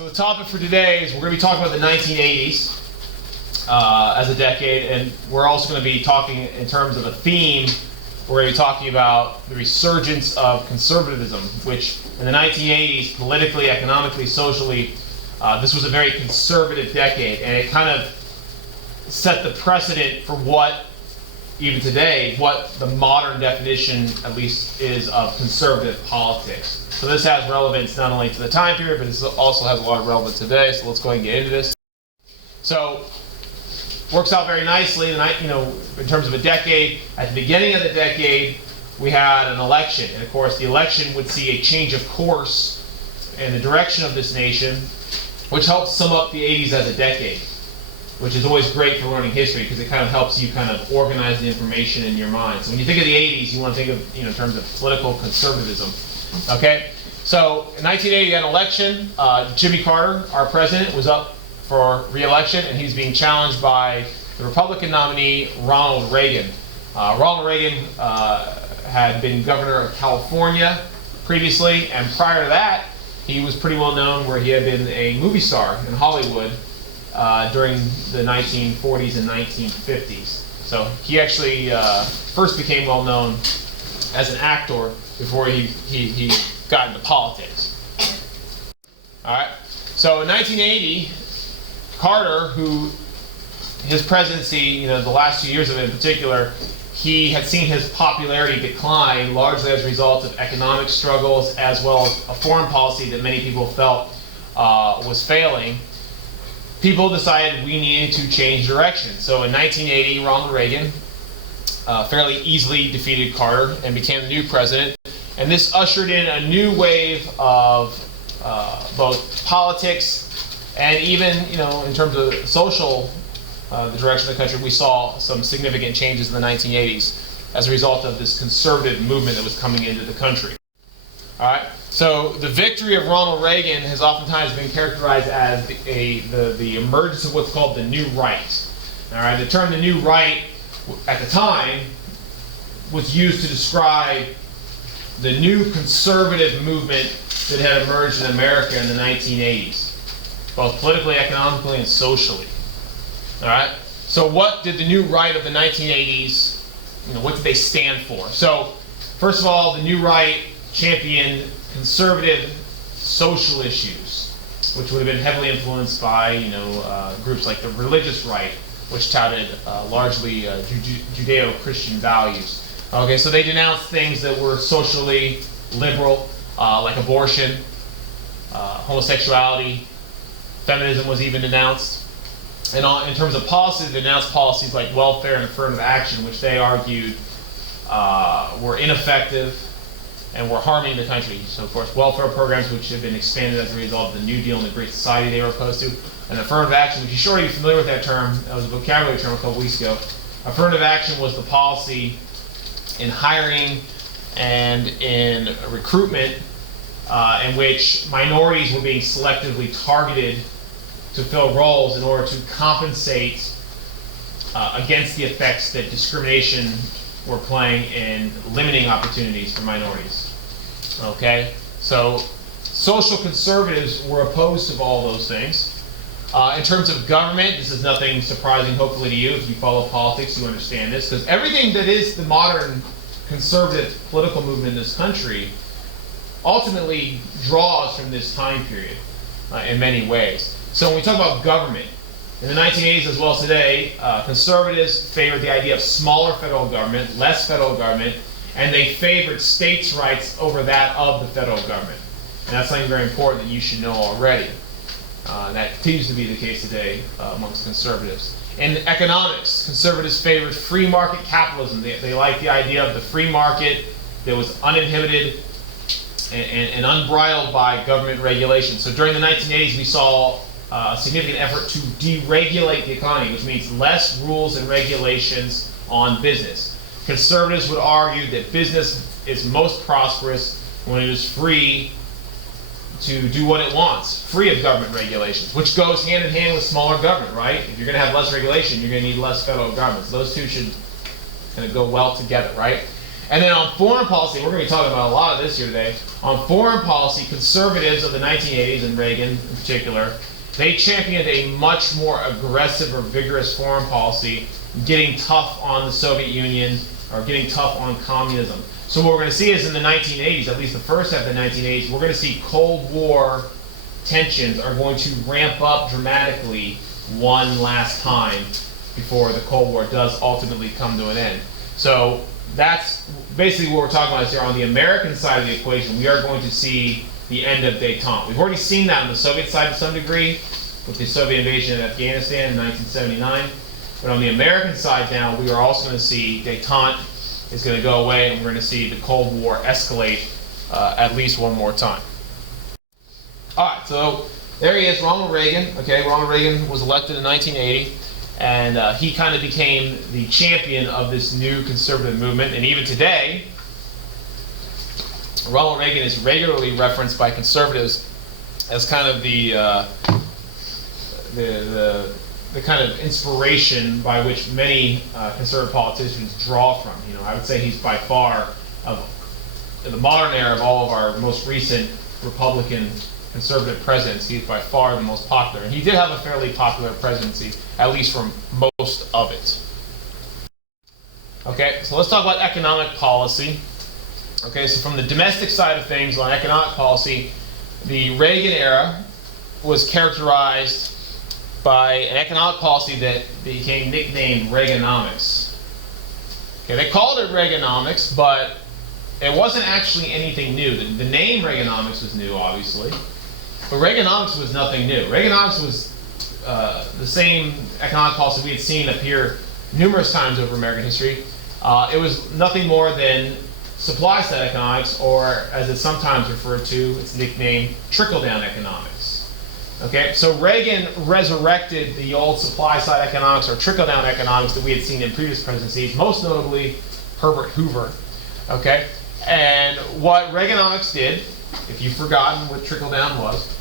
So the topic for today is we're going to be talking about the 1980s as a decade, and we're also going to be talking in terms of a theme. We're going to be talking about the resurgence of conservatism, which in the 1980s, politically, economically, socially, this was a very conservative decade, and it kind of set the precedent for what, even today, what the modern definition, at least, is of conservative politics. So this has relevance not only to the time period, but it also has a lot of relevance today. So let's go ahead and get into this. So works out very nicely. In terms of a decade, at the beginning of the decade, we had an election, and of course, the election would see a change of course in the direction of this nation, which helps sum up the 80s as a decade, which is always great for learning history because it kind of helps you kind of organize the information in your mind. So when you think of the 80s, you want to think of in terms of political conservatism. Okay, so in 1980, we had an election. Jimmy Carter, our president, was up for re-election, and he was being challenged by the Republican nominee Ronald Reagan. Ronald Reagan had been governor of California previously, and prior to that, he was pretty well known where he had been a movie star in Hollywood during the 1940s and 1950s. So he actually first became well known as an actor before he got into politics. All right. So in 1980, Carter, who his presidency, the last 2 years of it in particular, he had seen his popularity decline largely as a result of economic struggles as well as a foreign policy that many people felt was failing. People decided we needed to change direction. So in 1980, Ronald Reagan fairly easily defeated Carter and became the new president. And this ushered in a new wave of both politics and even, in terms of social, the direction of the country, we saw some significant changes in the 1980s as a result of this conservative movement that was coming into the country. All right. So the victory of Ronald Reagan has oftentimes been characterized as the emergence of what's called the New Right. All right. The term "the New Right" at the time was used to describe the new conservative movement that had emerged in America in the 1980s, both politically, economically, and socially. All right. So what did the New Right of the 1980s? What did they stand for? So first of all, the New Right championed conservative social issues, which would have been heavily influenced by groups like the religious right, which touted largely Judeo-Christian values. Okay, so they denounced things that were socially liberal, like abortion, homosexuality, feminism was even denounced. And in terms of policy, they denounced policies like welfare and affirmative action, which they argued were ineffective and were harming the country. So, of course, welfare programs, which have been expanded as a result of the New Deal and the Great Society they were opposed to, and affirmative action, which you should already be familiar with that term. That was a vocabulary term a couple weeks ago. Affirmative action was the policy in hiring and in recruitment in which minorities were being selectively targeted to fill roles in order to compensate against the effects that discrimination were playing in limiting opportunities for minorities. Okay, so social conservatives were opposed to all those things. In terms of government, this is nothing surprising, hopefully, to you. If you follow politics, you understand this, because everything that is the modern conservative political movement in this country ultimately draws from this time period in many ways. So when we talk about government, in the 1980s as well as today, conservatives favored the idea of smaller federal government, less federal government, and they favored states' rights over that of the federal government. And that's something very important that you should know already. And that continues to be the case today amongst conservatives. In economics, conservatives favored free market capitalism. They liked the idea of the free market that was uninhibited and unbridled by government regulation. So during the 1980s, we saw a significant effort to deregulate the economy, which means less rules and regulations on business. Conservatives would argue that business is most prosperous when it is free to do what it wants, free of government regulations, which goes hand in hand with smaller government, right? If you're going to have less regulation, you're going to need less federal government. So those two should kind of go well together, right? And then on foreign policy, we're going to be talking about a lot of this here today. On foreign policy, conservatives of the 1980s, and Reagan in particular, they championed a much more aggressive or vigorous foreign policy, getting tough on the Soviet Union or getting tough on communism. So what we're going to see is in the 1980s, at least the first half of the 1980s, we're going to see Cold War tensions are going to ramp up dramatically one last time before the Cold War does ultimately come to an end. So that's basically what we're talking about here. On the American side of the equation, we are going to see the end of détente. We've already seen that on the Soviet side to some degree with the Soviet invasion of Afghanistan in 1979. But on the American side now, we are also going to see détente is going to go away, and we're going to see the Cold War escalate at least one more time. All right, so there he is, Ronald Reagan. Okay, Ronald Reagan was elected in 1980, and he kind of became the champion of this new conservative movement. And even today, Ronald Reagan is regularly referenced by conservatives as kind of the kind of inspiration by which many conservative politicians draw from. You know, I would say he's by far, of in the modern era, of all of our most recent Republican conservative presidents, he's by far the most popular. And he did have a fairly popular presidency, at least for most of it. Okay, so let's talk about economic policy. Okay, so from the domestic side of things on economic policy, the Reagan era was characterized by an economic policy that became nicknamed Reaganomics. Okay, they called it Reaganomics, but it wasn't actually anything new. The name Reaganomics was new, obviously, but Reaganomics was nothing new. Reaganomics was the same economic policy we had seen appear numerous times over American history. It was nothing more than supply-side economics, or as it's sometimes referred to, its nickname, trickle-down economics. Okay, so Reagan resurrected the old supply-side economics or trickle-down economics that we had seen in previous presidencies, most notably Herbert Hoover. Okay, and what Reaganomics did, if you've forgotten what trickle-down was,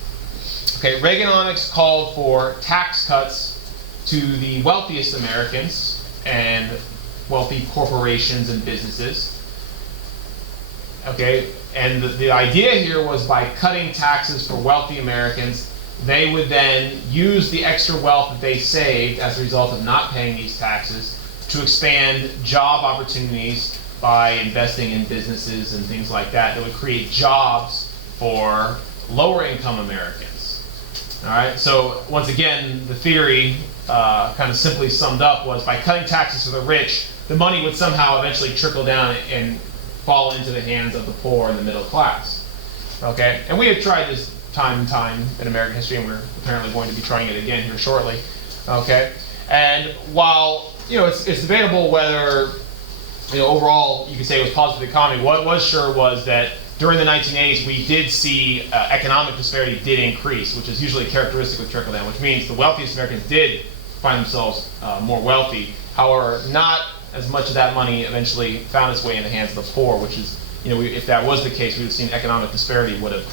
okay, Reaganomics called for tax cuts to the wealthiest Americans and wealthy corporations and businesses. Okay, and the idea here was by cutting taxes for wealthy Americans, they would then use the extra wealth that they saved as a result of not paying these taxes to expand job opportunities by investing in businesses and things like that that would create jobs for lower income Americans. All right, so once again, the theory kind of simply summed up was by cutting taxes to the rich, the money would somehow eventually trickle down and fall into the hands of the poor and the middle class. Okay, and we have tried this time and time in American history, and we're apparently going to be trying it again here shortly. Okay, and while it's debatable whether overall you could say it was positive for the economy, what was sure was that during the 1980s we did see economic disparity did increase, which is usually characteristic of trickle down, which means the wealthiest Americans did find themselves more wealthy. However, not as much of that money eventually found its way in the hands of the poor, which is, if that was the case, we would have seen economic disparity would have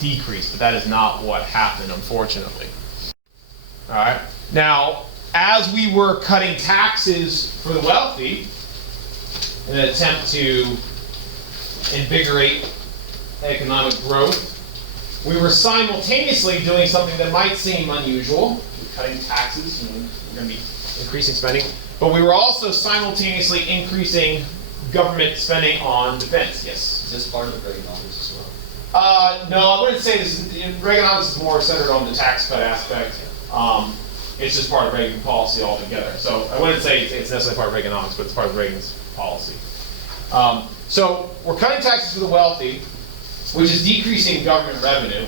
decreased, but that is not what happened, unfortunately. All right. Now, as we were cutting taxes for the wealthy in an attempt to invigorate economic growth, we were simultaneously doing something that might seem unusual. We're cutting taxes, we're going to be increasing spending, but we were also simultaneously increasing government spending on defense. Yes? Is this part of Reaganomics as well? No, I wouldn't say this. Reaganomics is more centered on the tax cut aspect. It's just part of Reagan policy altogether. So I wouldn't say it's necessarily part of Reaganomics, but it's part of Reagan's policy. So we're cutting taxes for the wealthy, which is decreasing government revenue,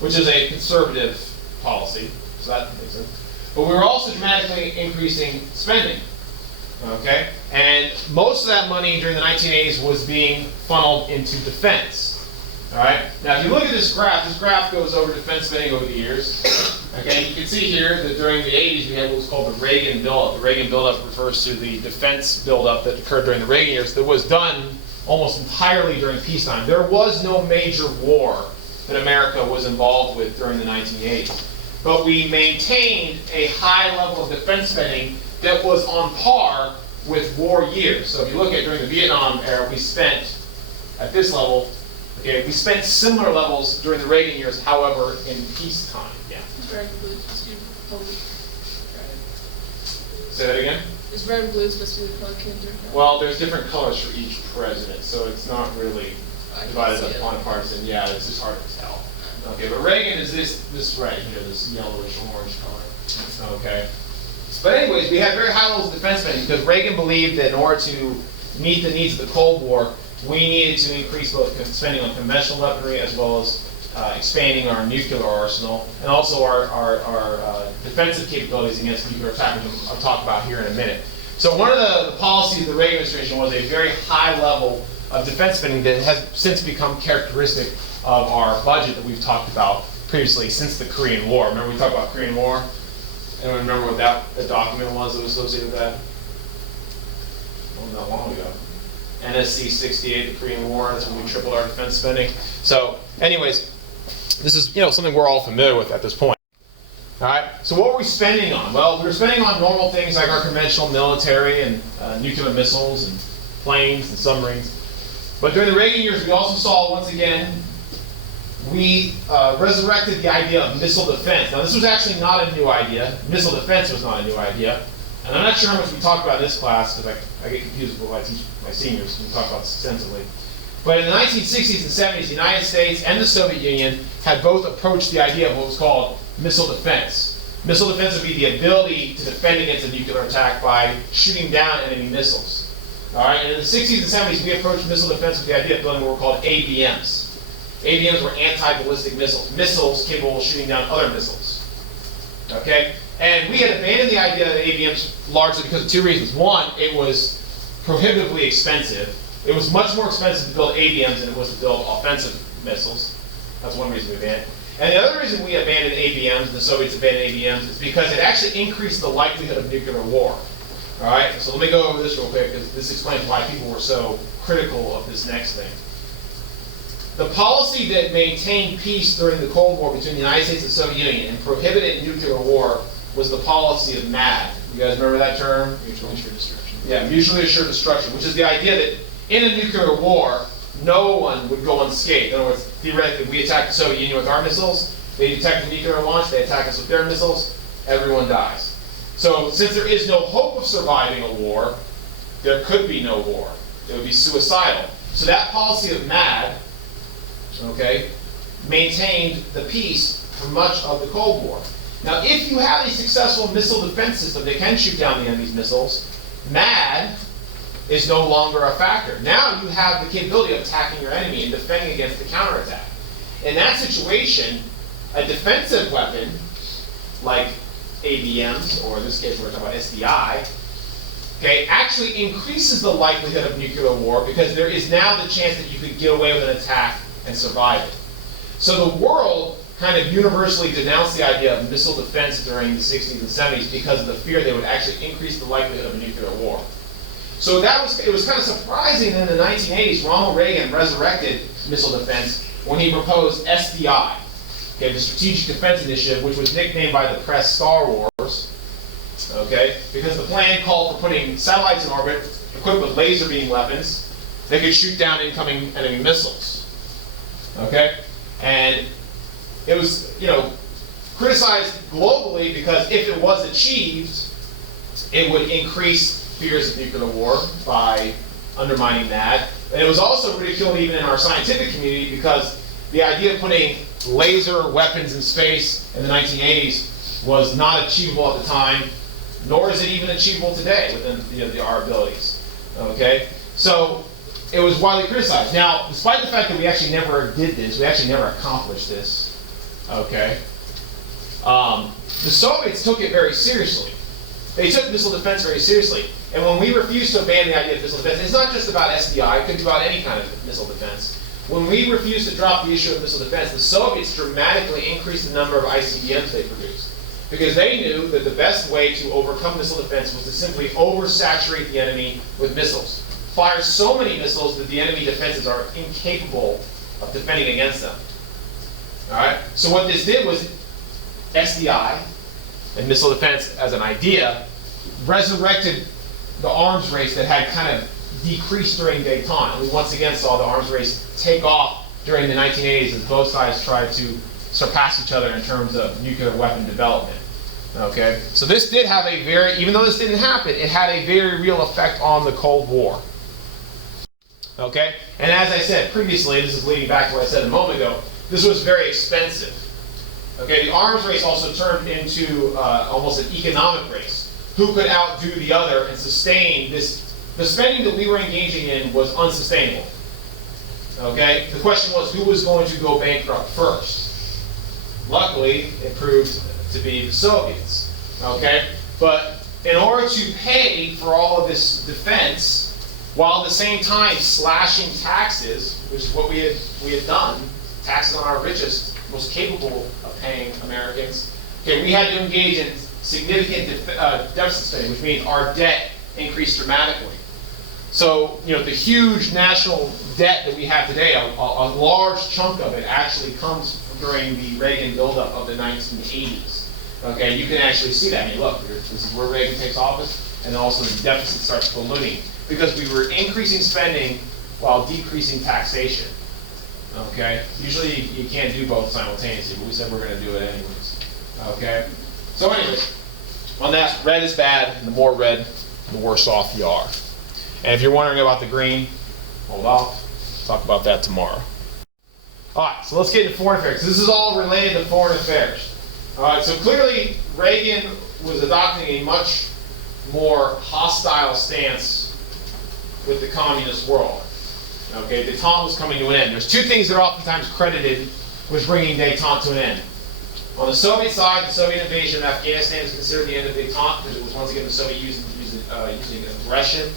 which is a conservative policy. So that makes sense. But we were also dramatically increasing spending. Okay? And most of that money during the 1980s was being funneled into defense. All right? Now, if you look at this graph goes over defense spending over the years. Okay? You can see here that during the 80s we had what was called the Reagan buildup. The Reagan buildup refers to the defense buildup that occurred during the Reagan years that was done almost entirely during peacetime. There was no major war that America was involved with during the 1980s. But we maintained a high level of defense spending that was on par with war years. So if you look at during the Vietnam era, we spent, at this level, okay, we spent similar levels during the Reagan years, however, in peacetime. Yeah. It's red and blue supposed to be Republican. Say that again? Is red and blue supposed to be Republicans or? Well, there's different colors for each president, so it's not really divided up on partisan. Yeah, it's just hard to tell. Okay, but Reagan is this right here, this yellowish orange color. Okay. But anyways, we had very high levels of defense spending because Reagan believed that in order to meet the needs of the Cold War, we needed to increase both spending on conventional weaponry as well as expanding our nuclear arsenal and also our defensive capabilities against nuclear attack, which I'll talk about here in a minute. So one of the policies of the Reagan administration was a very high level of defense spending that has since become characteristic of our budget that we've talked about previously since the Korean War. Remember we talked about Korean War? Anyone remember what that document was that was associated with that? Not long ago. NSC 68, the Korean War, that's when we tripled our defense spending. So anyways, this is something we're all familiar with at this point. All right, so what were we spending on? Well, we were spending on normal things like our conventional military and nuclear missiles and planes and submarines. But during the Reagan years, we also saw, once again, we resurrected the idea of missile defense. Now, this was actually not a new idea. Missile defense was not a new idea. And I'm not sure how much we talk about in this class, because I get confused with what I teach my seniors, and we talk about this extensively. But in the 1960s and 70s, the United States and the Soviet Union had both approached the idea of what was called missile defense. Missile defense would be the ability to defend against a nuclear attack by shooting down enemy missiles. All right, and in the 60s and 70s, we approached missile defense with the idea of building what were called ABMs. ABMs were anti-ballistic missiles, missiles capable of shooting down other missiles. Okay, and we had abandoned the idea of ABMs largely because of two reasons. One, it was prohibitively expensive. It was much more expensive to build ABMs than it was to build offensive missiles. That's one reason we abandoned. And the other reason we abandoned ABMs, the Soviets abandoned ABMs, is because it actually increased the likelihood of nuclear war. All right, so let me go over this real quick because this explains why people were so critical of this next thing. The policy that maintained peace during the Cold War between the United States and the Soviet Union and prohibited nuclear war was the policy of MAD. You guys remember that term? Mutually assured destruction. Yeah, mutually assured destruction, which is the idea that in a nuclear war, no one would go unscathed. In other words, theoretically, we attack the Soviet Union with our missiles, they detect a nuclear launch, they attack us with their missiles, everyone dies. So since there is no hope of surviving a war, there could be no war. It would be suicidal. So that policy of MAD, okay, maintained the peace for much of the Cold War. Now, if you have a successful missile defense system that can shoot down the enemy's missiles, MAD is no longer a factor. Now you have the capability of attacking your enemy and defending against the counterattack. In that situation, a defensive weapon, like ABMs, or in this case we're talking about SDI, okay, actually increases the likelihood of nuclear war because there is now the chance that you could get away with an attack and survive it. So the world kind of universally denounced the idea of missile defense during the 60s and 70s because of the fear they would actually increase the likelihood of a nuclear war. So it was kind of surprising that in the 1980s, Ronald Reagan resurrected missile defense when he proposed SDI, okay, the Strategic Defense Initiative, which was nicknamed by the press Star Wars, okay, because the plan called for putting satellites in orbit equipped with laser beam weapons that could shoot down incoming enemy missiles. Okay, and it was, criticized globally because if it was achieved, it would increase fears of nuclear war by undermining that. And it was also ridiculed even in our scientific community because the idea of putting laser weapons in space in the 1980s was not achievable at the time, nor is it even achievable today within our abilities. Okay, so it was widely criticized. Now, despite the fact that we actually never did this, we actually never accomplished this. Okay, the Soviets took it very seriously. They took missile defense very seriously. And when we refused to abandon the idea of missile defense, it's not just about SDI, it could be about any kind of missile defense. When we refused to drop the issue of missile defense, the Soviets dramatically increased the number of ICBMs they produced. Because they knew that the best way to overcome missile defense was to simply oversaturate the enemy with missiles. Fire so many missiles that the enemy defenses are incapable of defending against them. All right? So what this did was SDI and missile defense as an idea resurrected the arms race that had kind of decreased during détente. We once again saw the arms race take off during the 1980s as both sides tried to surpass each other in terms of nuclear weapon development. Okay, so this did have a very, even though this didn't happen, it had a very real effect on the Cold War. Okay, and as I said previously, this is leading back to what I said a moment ago, this was very expensive. Okay, the arms race also turned into almost an economic race. Who could outdo the other and sustain this? The spending that we were engaging in was unsustainable. Okay, the question was who was going to go bankrupt first? Luckily, it proved to be the Soviets. Okay, but in order to pay for all of this defense, while at the same time slashing taxes, which is what we had done, taxes on our richest, most capable of paying Americans. Okay, we had to engage in significant deficit spending, which means our debt increased dramatically. So, the huge national debt that we have today, a large chunk of it actually comes during the Reagan buildup of the 1980s. Okay, you can actually see that. I mean, look, this is where Reagan takes office, and also the deficit starts ballooning because we were increasing spending while decreasing taxation. Okay, usually you can't do both simultaneously, but we said we're going to do it anyways. Okay, so anyways, on that, red is bad, and the more red, the worse off you are. And if you're wondering about the green, hold off. Talk about that tomorrow. All right, so let's get into foreign affairs. This is all related to foreign affairs. All right, so clearly Reagan was adopting a much more hostile stance with the communist world. Okay, détente was coming to an end. There's two things that are oftentimes credited with bringing détente to an end. On the Soviet side, the Soviet invasion of Afghanistan is considered the end of détente because it was once again the Soviet using aggression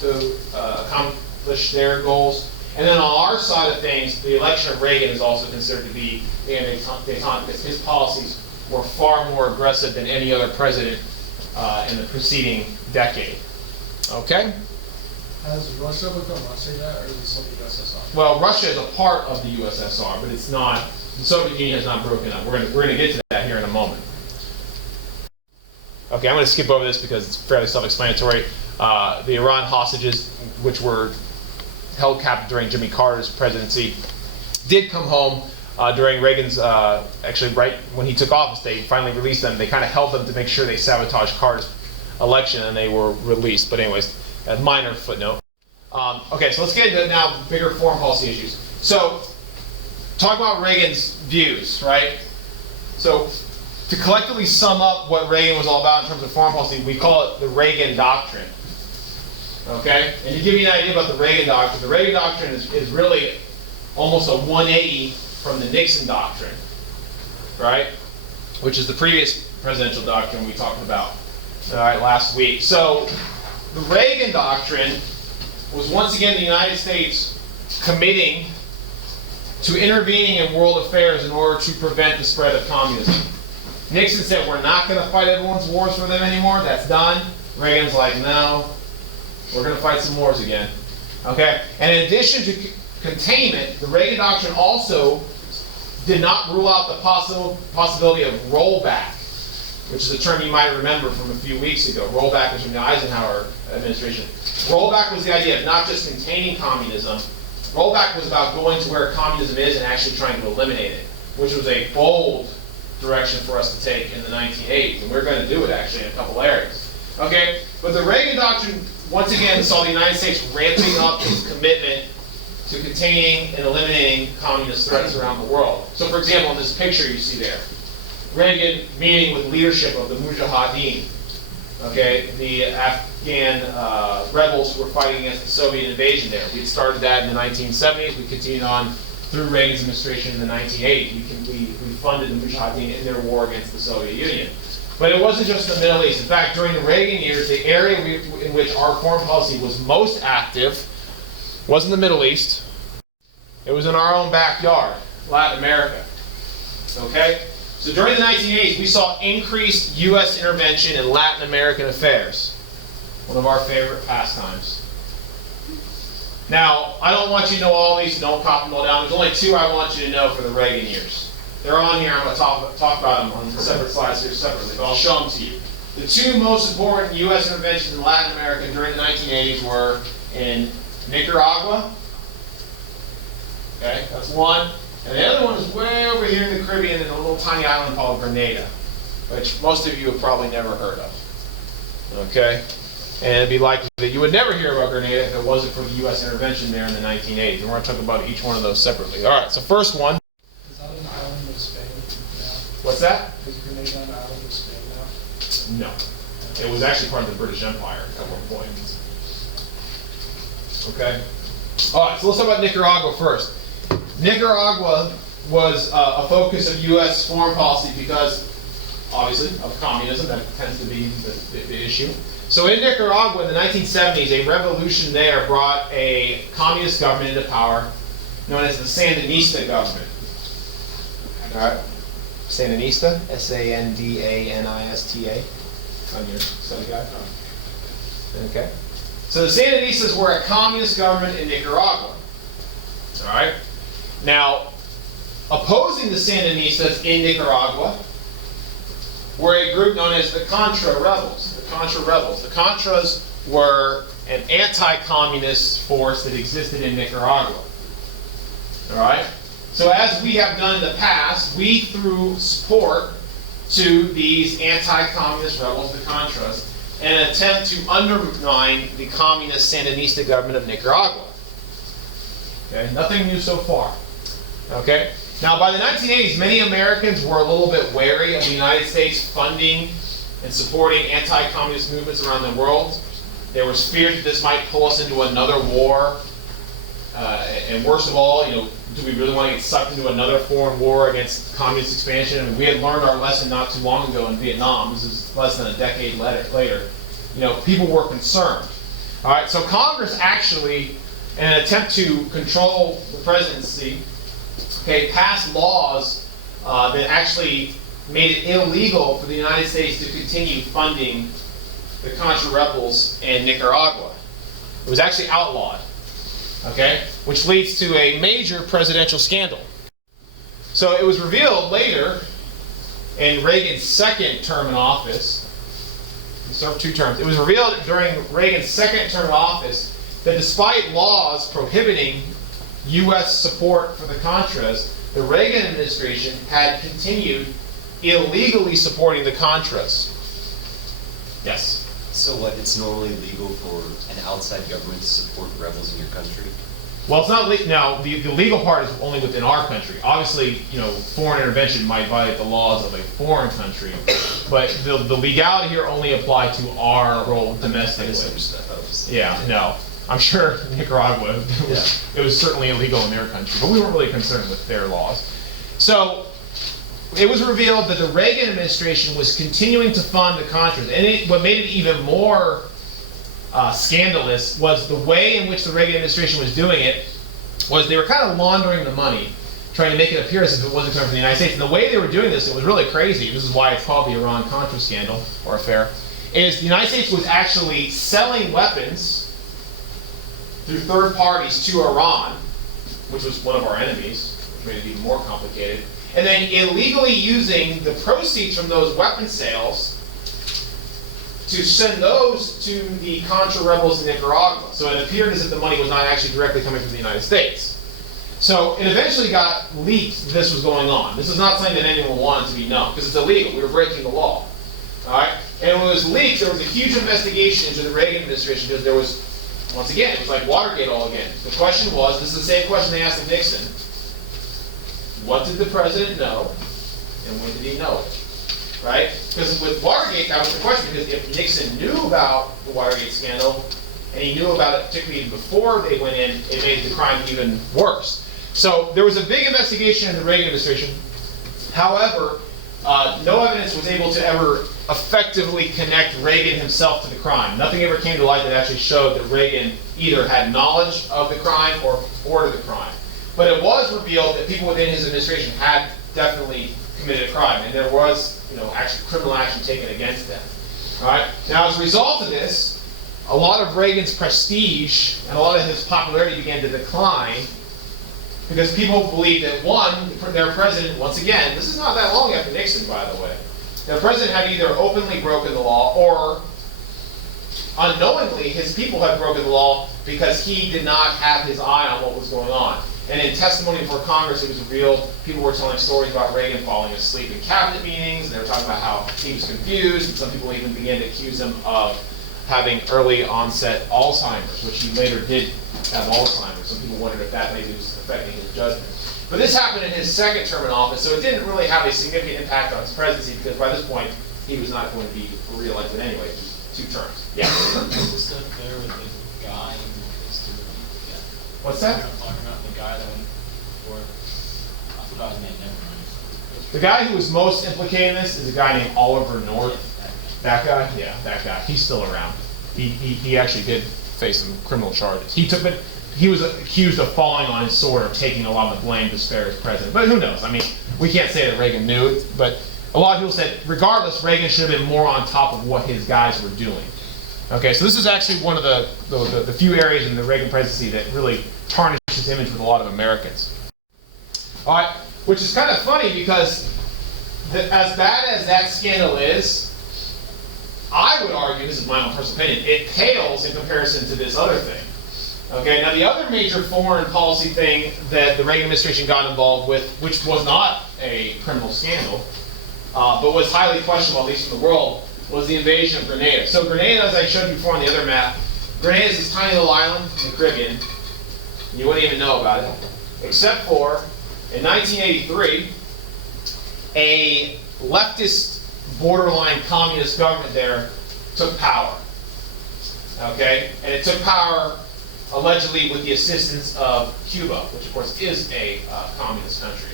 to accomplish their goals. And then on our side of things, the election of Reagan is also considered to be the end of détente because his policies were far more aggressive than any other president in the preceding decade. Okay? Has Russia become Russia yet, or is it still the USSR? Well, Russia is a part of the USSR, but it's not. The Soviet Union has not broken up. We're going to get to that here in a moment. Okay, I'm going to skip over this because it's fairly self-explanatory. The Iran hostages, which were held captive during Jimmy Carter's presidency, did come home during Reagan's, actually right when he took office. They finally released them. They kind of held them to make sure they sabotaged Carter's election, and they were released. But anyways, a minor footnote. Okay, so let's get into now bigger foreign policy issues. So, talk about Reagan's views, right? So, to collectively sum up what Reagan was all about in terms of foreign policy, we call it the Reagan Doctrine. Okay? And to give you an idea about the Reagan Doctrine, the Reagan Doctrine is really almost a 180 from the Nixon Doctrine, right? Which is the previous presidential doctrine we talked about last week. So, the Reagan Doctrine was once again the United States committing to intervening in world affairs in order to prevent the spread of communism. Nixon said, we're not going to fight everyone's wars for them anymore. That's done. Reagan's like, no, we're going to fight some wars again. Okay? And in addition to containment, the Reagan Doctrine also did not rule out the possibility of rollback, which is a term you might remember from a few weeks ago. Rollback was from the Eisenhower administration. Rollback was the idea of not just containing communism. Rollback was about going to where communism is and actually trying to eliminate it, which was a bold direction for us to take in the 1980s. And we're going to do it actually in a couple areas. Okay? But the Reagan Doctrine, once again, saw the United States ramping up its commitment to containing and eliminating communist threats around the world. So for example, in this picture you see there, Reagan meeting with leadership of the Mujahideen, okay, the Afghan rebels who were fighting against the Soviet invasion there. We had started that in the 1970s. We continued on through Reagan's administration in the 1980s. We funded the Mujahideen in their war against the Soviet Union. But it wasn't just the Middle East. In fact, during the Reagan years, the area in which our foreign policy was most active wasn't the Middle East. It was in our own backyard, Latin America. Okay? So during the 1980s, we saw increased U.S. intervention in Latin American affairs. One of our favorite pastimes. Now, I don't want you to know all these, so don't copy them all down. There's only two I want you to know for the Reagan years. They're on here. I'm going to talk about them on separate slides here separately, but I'll show them to you. The two most important U.S. interventions in Latin America during the 1980s were in Nicaragua. Okay, that's one. And the other one is way over here in the Caribbean in a little tiny island called Grenada, which most of you have probably never heard of. Okay? And it'd be likely that you would never hear about Grenada if it wasn't for the U.S. intervention there in the 1980s. And we're going to talk about each one of those separately. All right, so first one. Is that an island of Spain now? What's that? Is Grenada an island of Spain now? No. It was actually part of the British Empire at one point. Okay? All right, so let's talk about Nicaragua first. Nicaragua was a focus of U.S. foreign policy because, obviously, of communism. That tends to be the issue. So in Nicaragua in the 1970s, a revolution there brought a communist government into power known as the Sandinista government. All right? Sandinista, S-A-N-D-A-N-I-S-T-A, on your study guide. Okay. So the Sandinistas were a communist government in Nicaragua. All right? Now, opposing the Sandinistas in Nicaragua were a group known as the Contra rebels. The Contra rebels. The Contras were an anti-communist force that existed in Nicaragua. All right? So as we have done in the past, we threw support to these anti-communist rebels, the Contras, in an attempt to undermine the communist Sandinista government of Nicaragua. Okay, nothing new so far. Okay, now by the 1980s, many Americans were a little bit wary of the United States funding and supporting anti-communist movements around the world. There was fear that this might pull us into another war, and worst of all, do we really want to get sucked into another foreign war against communist expansion? I mean, we had learned our lesson not too long ago in Vietnam. This is less than a decade later. People were concerned. All right, so Congress actually, in an attempt to control the presidency, passed laws that actually made it illegal for the United States to continue funding the Contra rebels in Nicaragua. It was actually outlawed. Okay, which leads to a major presidential scandal. So it was revealed later in Reagan's second term in office. He served 2 terms. It was revealed during Reagan's second term in office that despite laws prohibiting U.S. support for the Contras, the Reagan administration had continued illegally supporting the Contras. Yes? So what, it's normally legal for an outside government to support rebels in your country? Well, it's not legal. Now, the legal part is only within our country. Obviously, foreign intervention might violate the laws of a foreign country, but the legality here only applied to our role domestically. Yeah, no. I'm sure Nicaragua, it was certainly illegal in their country, but we weren't really concerned with their laws. So, it was revealed that the Reagan administration was continuing to fund the Contras. And what made it even more scandalous was the way in which the Reagan administration was doing it was they were kind of laundering the money, trying to make it appear as if it wasn't coming from the United States. And the way they were doing this, it was really crazy. This is why it's called the IranContra Scandal, or affair, is the United States was actually selling weapons through third parties to Iran, which was one of our enemies, which made it even more complicated, and then illegally using the proceeds from those weapon sales to send those to the Contra rebels in Nicaragua. So it appeared as if the money was not actually directly coming from the United States. So it eventually got leaked that this was going on. This is not something that anyone wanted to be known, because it's illegal. We were breaking the law. All right? And when it was leaked, there was a huge investigation into the Reagan administration, because there was, once again, it was like Watergate all again. The question was, this is the same question they asked of Nixon. What did the president know, and when did he know it? Right? Because with Watergate, that was the question, because if Nixon knew about the Watergate scandal, and he knew about it particularly before they went in, it made the crime even worse. So there was a big investigation in the Reagan administration. However, no evidence was able to ever effectively connect Reagan himself to the crime. Nothing ever came to light that actually showed that Reagan either had knowledge of the crime or ordered the crime. But it was revealed that people within his administration had definitely committed a crime, and there was, actually criminal action taken against them. All right. Now, as a result of this, a lot of Reagan's prestige and a lot of his popularity began to decline, because people believed that, one, their president, once again, this is not that long after Nixon, by the way, the president had either openly broken the law or unknowingly his people had broken the law because he did not have his eye on what was going on. And in testimony before Congress, it was revealed people were telling stories about Reagan falling asleep in cabinet meetings, and they were talking about how he was confused, and some people even began to accuse him of having early onset Alzheimer's, which he later did have Alzheimer's. Some people wondered if that maybe was affecting his judgment. But this happened in his second term in office, so it didn't really have a significant impact on his presidency, because by this point, he was not going to be reelected anyway, just 2 terms. Yeah? What's the stuff there with the guy and What's that? talking about the guy that went for, I forgot his name, never mind. The guy who was most implicated in this is a guy named Oliver North. That guy? Yeah, that guy. He's still around. He actually did face some criminal charges. He was accused of falling on his sword or taking a lot of the blame to spare his president. But who knows? I mean, we can't say that Reagan knew it, but a lot of people said, regardless, Reagan should have been more on top of what his guys were doing. Okay, so this is actually one of the few areas in the Reagan presidency that really tarnished his image with a lot of Americans. All right, which is kind of funny because as bad as that scandal is, I would argue, this is my own personal opinion, it pales in comparison to this other thing. Okay, now the other major foreign policy thing that the Reagan administration got involved with, which was not a criminal scandal, but was highly questionable, at least in the world, was the invasion of Grenada. So Grenada, as I showed you before on the other map, Grenada is this tiny little island in the Caribbean. You wouldn't even know about it, except for, in 1983, a leftist, borderline communist government there took power. Okay? And it took power allegedly with the assistance of Cuba, which of course is a communist country.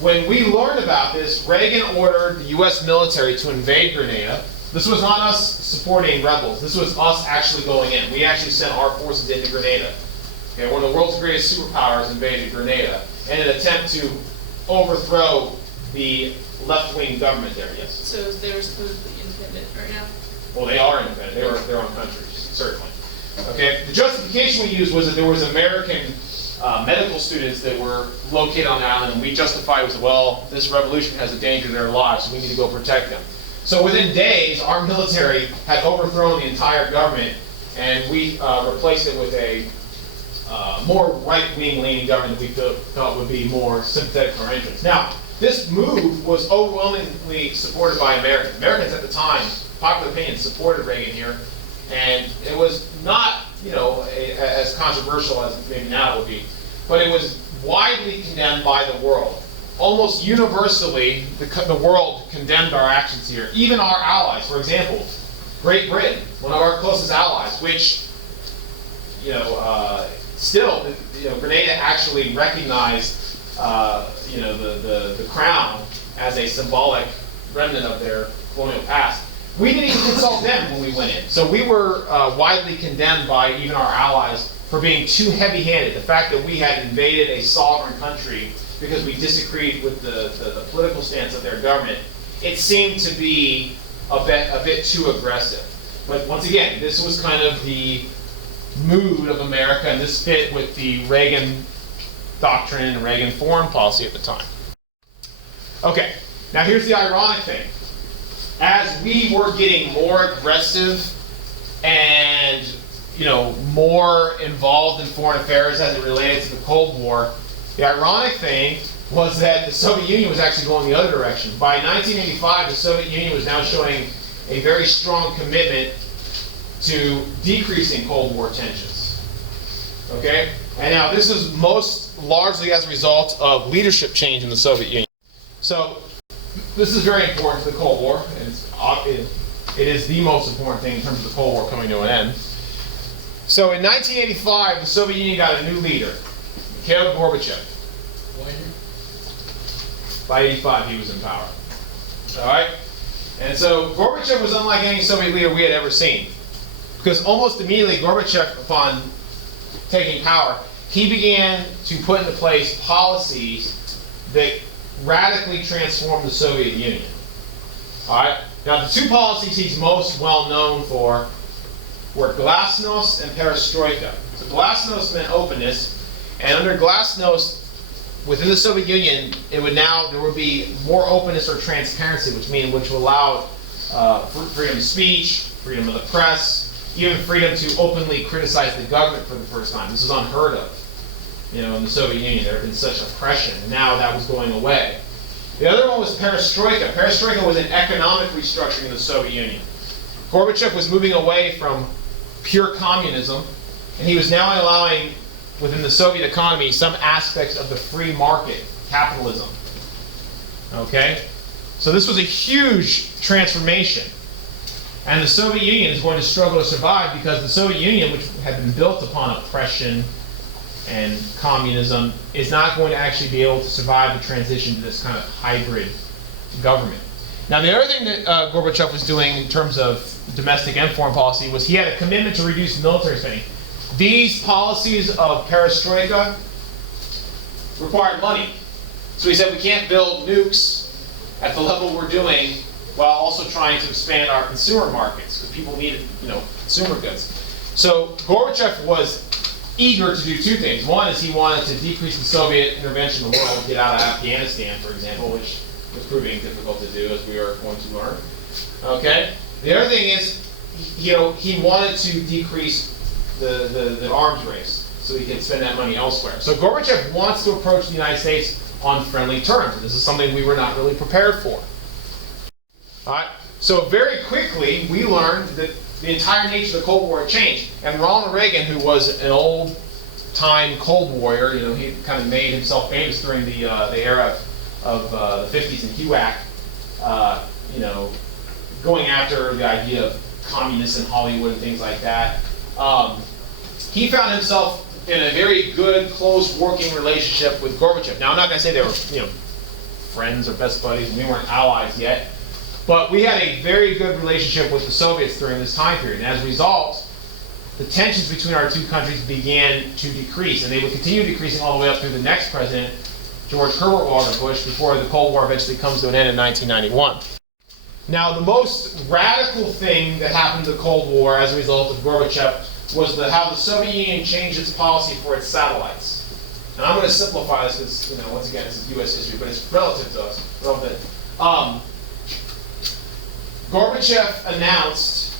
When we learned about this, Reagan ordered the US military to invade Grenada. This was not us supporting rebels. This was us actually going in. We actually sent our forces into Grenada. Okay, one of the world's greatest superpowers invaded Grenada in an attempt to overthrow the left-wing government there, yes. So they were supposedly independent right now? Well, they are independent. They were their own countries, certainly. Okay, the justification we used was that there was American medical students that were located on the island, and we justified it was, well, this revolution has a danger to their lives, so we need to go protect them. So within days, our military had overthrown the entire government, and we replaced it with a more right-wing leaning government that we thought would be more sympathetic to our interests. Now, this move was overwhelmingly supported by Americans. Americans at the time, popular opinion, supported Reagan here, and it was not, as controversial as maybe now it would be, but it was widely condemned by the world. Almost universally, the world condemned our actions here. Even our allies, for example, Great Britain, one of our closest allies, which, still, Grenada actually recognized, the crown as a symbolic remnant of their colonial past. We didn't even consult them when we went in. So we were widely condemned by even our allies for being too heavy-handed. The fact that we had invaded a sovereign country because we disagreed with the political stance of their government, it seemed to be a bit too aggressive. But once again, this was kind of the mood of America, and this fit with the Reagan Doctrine and Reagan foreign policy at the time. Okay, now here's the ironic thing. As we were getting more aggressive and more involved in foreign affairs as it related to the Cold War, the ironic thing was that the Soviet Union was actually going the other direction. By 1985, the Soviet Union was now showing a very strong commitment to decreasing Cold War tensions. Okay? And now this is most largely as a result of leadership change in the Soviet Union. So this is very important to the Cold War, and it is the most important thing in terms of the Cold War coming to an end. So in 1985, the Soviet Union got a new leader, Mikhail Gorbachev. By 85, he was in power. All right? And so Gorbachev was unlike any Soviet leader we had ever seen. Because almost immediately, Gorbachev, upon taking power, he began to put into place policies that radically transformed the Soviet Union. All right? Now, the 2 policies he's most well known for were glasnost and perestroika. So glasnost meant openness, and under glasnost, within the Soviet Union, there would be more openness or transparency, which will allow freedom of speech, freedom of the press, even freedom to openly criticize the government for the first time. This is unheard of. In the Soviet Union, there had been such oppression, and now that was going away. The other one was perestroika. Perestroika was an economic restructuring of the Soviet Union. Gorbachev was moving away from pure communism, and he was now allowing, within the Soviet economy, some aspects of the free market, capitalism. Okay? So this was a huge transformation. And the Soviet Union is going to struggle to survive because the Soviet Union, which had been built upon oppression and communism, is not going to actually be able to survive the transition to this kind of hybrid government. Now, the other thing that Gorbachev was doing in terms of domestic and foreign policy was he had a commitment to reduce military spending. These policies of perestroika required money. So he said we can't build nukes at the level we're doing while also trying to expand our consumer markets because people needed, consumer goods. So Gorbachev was eager to do two things. One is he wanted to decrease the Soviet intervention in the world, get out of Afghanistan, for example, which was proving difficult to do, as we are going to learn. Okay? The other thing is, he wanted to decrease the arms race so he could spend that money elsewhere. So Gorbachev wants to approach the United States on friendly terms. And this is something we were not really prepared for. All right? So very quickly, we learned that the entire nature of the Cold War had changed. And Ronald Reagan, who was an old-time Cold Warrior, he kind of made himself famous during the era of the 50s and HUAC, going after the idea of communists in Hollywood and things like that. He found himself in a very good, close working relationship with Gorbachev. Now, I'm not going to say they were, friends or best buddies, and we weren't allies yet. But we had a very good relationship with the Soviets during this time period. And as a result, the tensions between our two countries began to decrease. And they would continue decreasing all the way up through the next president, George Herbert Walker Bush, before the Cold War eventually comes to an end in 1991. Now, the most radical thing that happened to the Cold War as a result of Gorbachev was how the Soviet Union changed its policy for its satellites. And I'm going to simplify this because, once again, this is U.S. history, but it's relative to us. Relevant. Gorbachev announced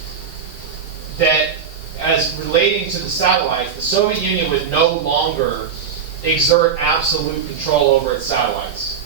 that, as relating to the satellites, the Soviet Union would no longer exert absolute control over its satellites.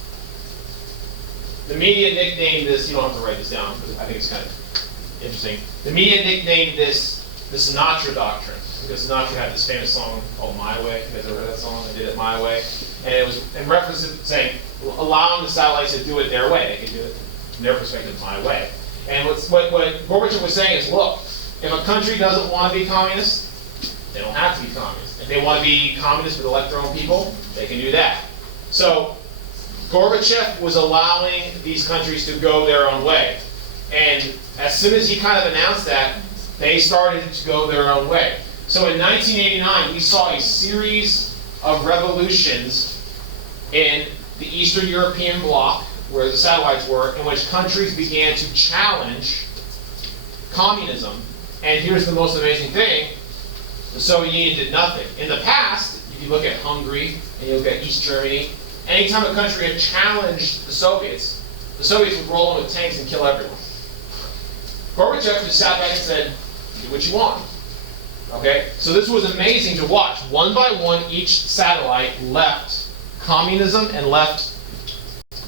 The media nicknamed this, you don't have to write this down, but I think it's kind of interesting. The media nicknamed this the Sinatra Doctrine, because Sinatra had this famous song called My Way. You guys ever heard that song? I did it my way. And it was in reference to saying, allowing the satellites to do it their way. They can do it from their perspective, my way. And what Gorbachev was saying is, look, if a country doesn't want to be communist, they don't have to be communist. If they want to be communist but elect their own people, they can do that. So Gorbachev was allowing these countries to go their own way. And as soon as he kind of announced that, they started to go their own way. So in 1989, we saw a series of revolutions in the Eastern European bloc, where the satellites were, in which countries began to challenge communism. And here's the most amazing thing: the Soviet Union did nothing. In the past, if you look at Hungary and you look at East Germany, anytime a country had challenged the Soviets would roll in with tanks and kill everyone. Gorbachev just sat back and said, do what you want. Okay? So this was amazing to watch. One by one, each satellite left communism and left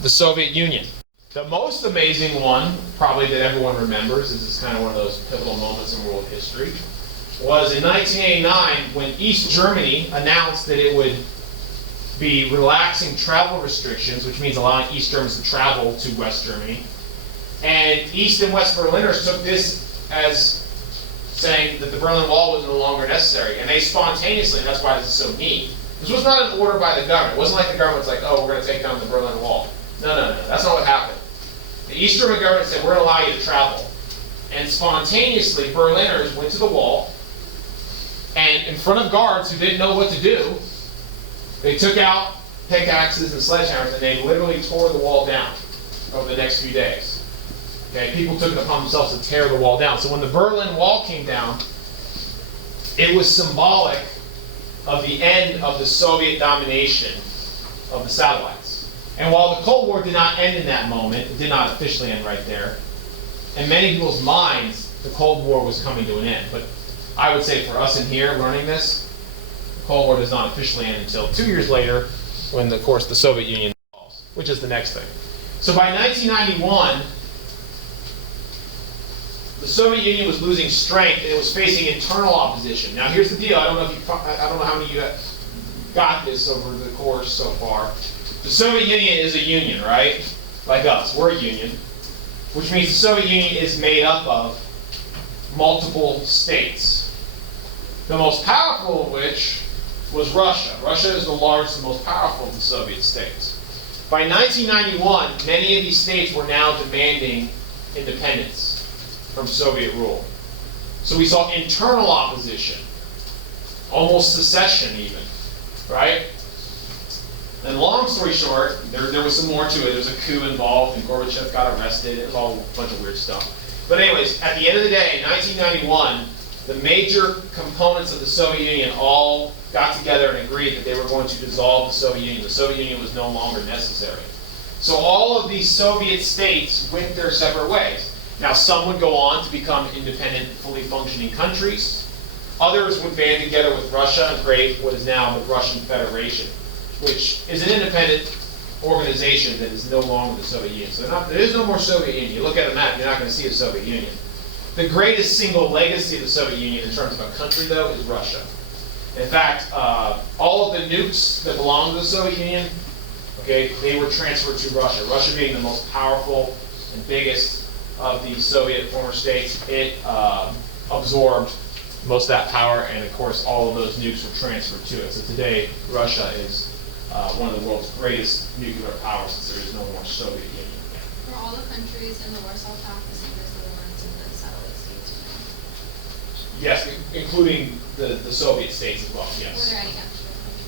the Soviet Union. The most amazing one, probably that everyone remembers, this is kind of one of those pivotal moments in world history, was in 1989 when East Germany announced that it would be relaxing travel restrictions, which means allowing East Germans to travel to West Germany. And East and West Berliners took this as saying that the Berlin Wall was no longer necessary. And they spontaneously, and that's why this is so neat, this was not an order by the government. It wasn't like the government was like, oh, we're going to take down the Berlin Wall. No. That's not what happened. The East German government said, we're going to allow you to travel. And spontaneously, Berliners went to the wall, and in front of guards who didn't know what to do, they took out pickaxes and sledgehammers, and they literally tore the wall down over the next few days. Okay, people took it upon themselves to tear the wall down. So when the Berlin Wall came down, it was symbolic of the end of the Soviet domination of the satellites. And while the Cold War did not end in that moment, it did not officially end right there, in many people's minds, the Cold War was coming to an end. But I would say for us in here learning this, the Cold War does not officially end until 2 years later, when, of course, the Soviet Union falls, which is the next thing. So by 1991, the Soviet Union was losing strength and it was facing internal opposition. Now here's the deal, I don't know how many of you got this over the course so far. The Soviet Union is a union, right? Like us, we're a union. Which means the Soviet Union is made up of multiple states. The most powerful of which was Russia. Russia is the largest and most powerful of the Soviet states. By 1991, many of these states were now demanding independence from Soviet rule. So we saw internal opposition, almost secession even, right? And long story short, there was some more to it. There was a coup involved and Gorbachev got arrested. It was all a bunch of weird stuff. But anyways, at the end of the day, in 1991, the major components of the Soviet Union all got together and agreed that they were going to dissolve the Soviet Union. The Soviet Union was no longer necessary. So all of these Soviet states went their separate ways. Now, some would go on to become independent, fully functioning countries. Others would band together with Russia and create what is now the Russian Federation, which is an independent organization that is no longer the Soviet Union. So there is no more Soviet Union. You look at a map, you're not going to see a Soviet Union. The greatest single legacy of the Soviet Union in terms of a country, though, is Russia. In fact, all of the nukes that belong to the Soviet Union, okay, they were transferred to Russia. Russia being the most powerful and biggest of the Soviet former states, it absorbed most of that power, and of course all of those nukes were transferred to it. So today, Russia is one of the world's greatest nuclear powers, since there is no more Soviet Union. Were all the countries in the Warsaw Pact the same as the ones in the satellite states? Yes, including the Soviet states as well, Were yes. there any extra countries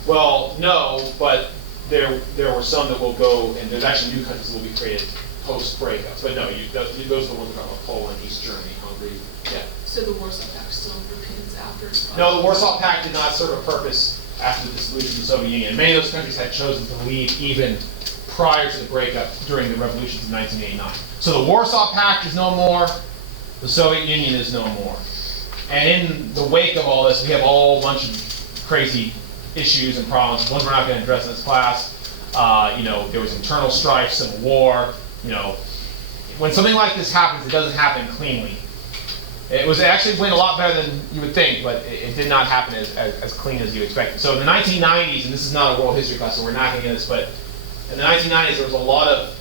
as Well, well? no, but there were some that will go, and there's actually new countries that will be created post-breakup. But no, those are the ones we're talking about: Poland, East Germany, Hungary, yeah. So the Warsaw Pact still remains after? No, the Warsaw Pact did not serve a purpose after the dissolution of the Soviet Union. Many of those countries had chosen to leave even prior to the breakup during the revolutions of 1989. So the Warsaw Pact is no more, the Soviet Union is no more. And in the wake of all this, we have a whole bunch of crazy issues and problems. Ones we're not going to address in this class. There was internal strife, civil war. When something like this happens, it doesn't happen cleanly. It actually went a lot better than you would think, but it did not happen as clean as you expected. So in the 1990s, and this is not a world history class, so we're not going to get this, but in the 1990s, there was a lot of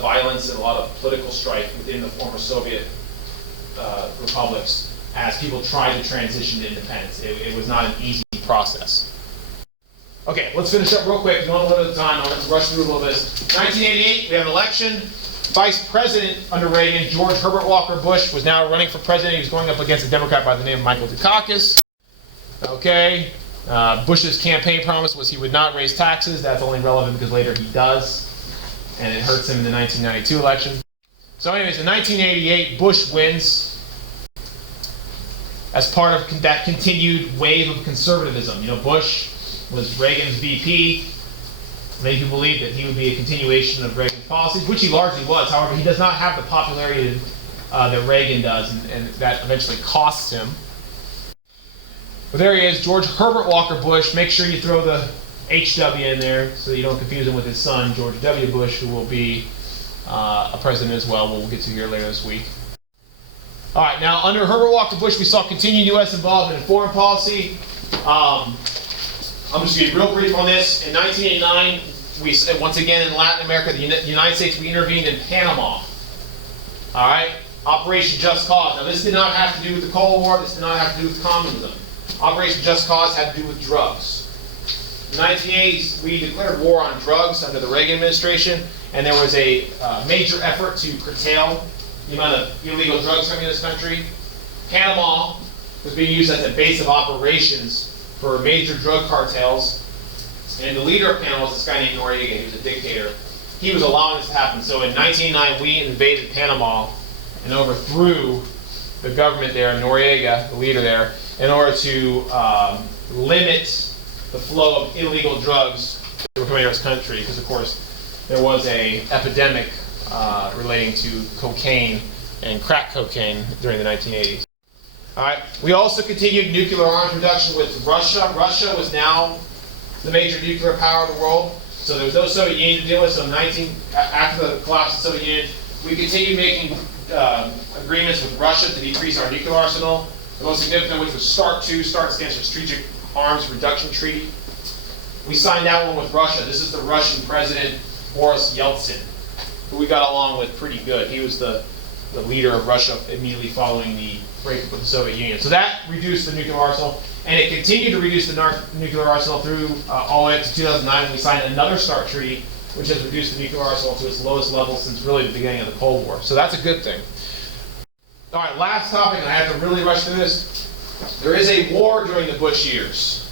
violence and a lot of political strife within the former Soviet republics as people tried to transition to independence. It was not an easy process. Okay, let's finish up real quick. We don't have a little bit of time. I'm going to rush through a little bit. 1988, we have an election. Vice President under Reagan, George Herbert Walker Bush, was now running for president. He was going up against a Democrat by the name of Michael Dukakis. Okay, Bush's campaign promise was he would not raise taxes. That's only relevant because later he does, and it hurts him in the 1992 election. So anyways, in 1988, Bush wins as part of that continued wave of conservatism. Bush was Reagan's VP. Many people believe that he would be a continuation of Reagan's policies, which he largely was. However, he does not have the popularity that Reagan does, and that eventually costs him. But there he is, George Herbert Walker Bush. Make sure you throw the HW in there so that you don't confuse him with his son, George W. Bush, who will be a president as well. We'll get to here later this week. All right, now under Herbert Walker Bush, we saw continued U.S. involvement in foreign policy. I'm just going to be real brief on this. In 1989, once again in Latin America, the United States, we intervened in Panama. All right, Operation Just Cause. Now, this did not have to do with the Cold War. This did not have to do with communism. Operation Just Cause had to do with drugs. In the 1980s, we declared war on drugs under the Reagan administration, and there was a major effort to curtail the amount of illegal drugs coming into this country. Panama was being used as a base of operations for major drug cartels, and the leader of Panama was this guy named Noriega. He was a dictator. He was allowing this to happen. So in 1989, we invaded Panama and overthrew the government there, Noriega, the leader there, in order to limit the flow of illegal drugs that were coming into this country, because of course there was a epidemic relating to cocaine and crack cocaine during the 1980s. All right. We also continued nuclear arms reduction with Russia. Russia was now the major nuclear power of the world, so there was no Soviet Union to deal with. So after the collapse of the Soviet Union, we continued making agreements with Russia to decrease our nuclear arsenal. The most significant of which was START II. START stands for Strategic Arms Reduction Treaty. We signed that one with Russia. This is the Russian President Boris Yeltsin, who we got along with pretty good. He was the leader of Russia immediately following the breakup with the Soviet Union. So that reduced the nuclear arsenal, and it continued to reduce the nuclear arsenal through all the way up to 2009 when we signed another START treaty, which has reduced the nuclear arsenal to its lowest level since really the beginning of the Cold War. So that's a good thing. All right, last topic, and I have to really rush through this. There is a war during the Bush years.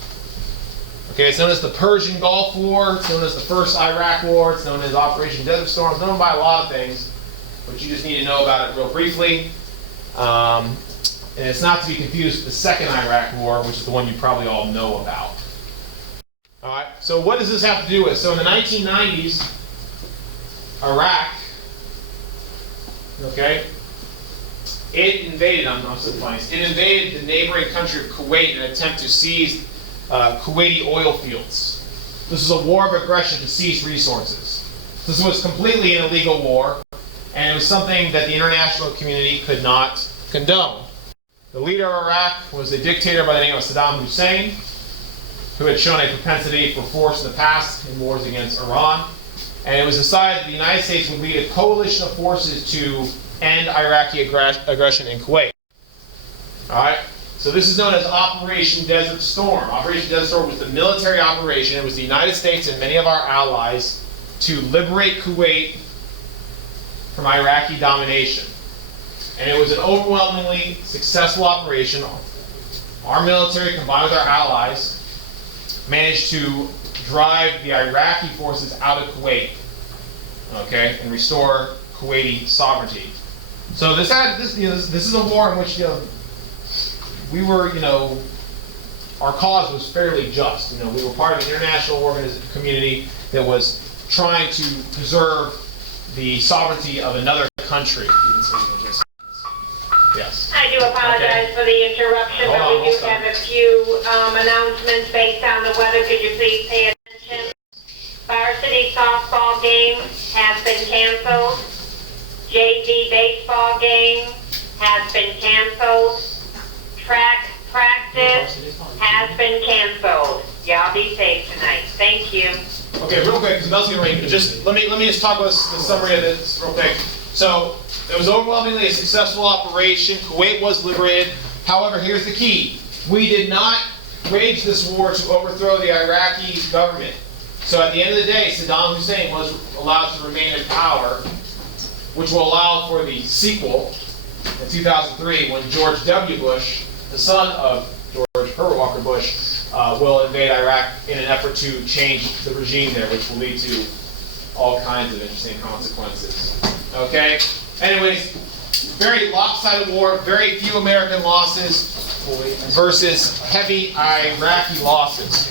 Okay, it's known as the Persian Gulf War. It's known as the First Iraq War. It's known as Operation Desert Storm. It's known by a lot of things, but you just need to know about it real briefly. And it's not to be confused with the Second Iraq War, which is the one you probably all know about. All right, so what does this have to do with? So in the 1990s, Iraq, okay, it invaded, it invaded the neighboring country of Kuwait in an attempt to seize Kuwaiti oil fields. This was a war of aggression to seize resources. This was completely an illegal war, and it was something that the international community could not condone. The leader of Iraq was a dictator by the name of Saddam Hussein, who had shown a propensity for force in the past in wars against Iran. And it was decided that the United States would lead a coalition of forces to end Iraqi aggression in Kuwait. All right? So this is known as Operation Desert Storm. Operation Desert Storm was the military operation. It was the United States and many of our allies to liberate Kuwait from Iraqi domination. And it was an overwhelmingly successful operation. Our military, combined with our allies, managed to drive the Iraqi forces out of Kuwait, okay, and restore Kuwaiti sovereignty. So this is a war in which we were, our cause was fairly just. We were part of an international community that was trying to preserve the sovereignty of another country. Yes. I do apologize for the interruption, but we do have a few announcements based on the weather. Could you please pay attention? Varsity softball game has been canceled. JV baseball game has been canceled. Track practice has been canceled. Y'all be safe tonight. Thank you. Okay, real quick, because Mel's gonna ring. Just let me just talk about the summary of this real quick. So it was overwhelmingly a successful operation. Kuwait was liberated. However, here's the key: we did not wage this war to overthrow the Iraqi government. So at the end of the day, Saddam Hussein was allowed to remain in power, which will allow for the sequel in 2003 when George W. Bush, the son of George Herbert Walker Bush, will invade Iraq in an effort to change the regime there, which will lead to all kinds of interesting consequences. Okay? Anyways, very lopsided war, very few American losses versus heavy Iraqi losses.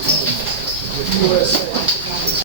USA.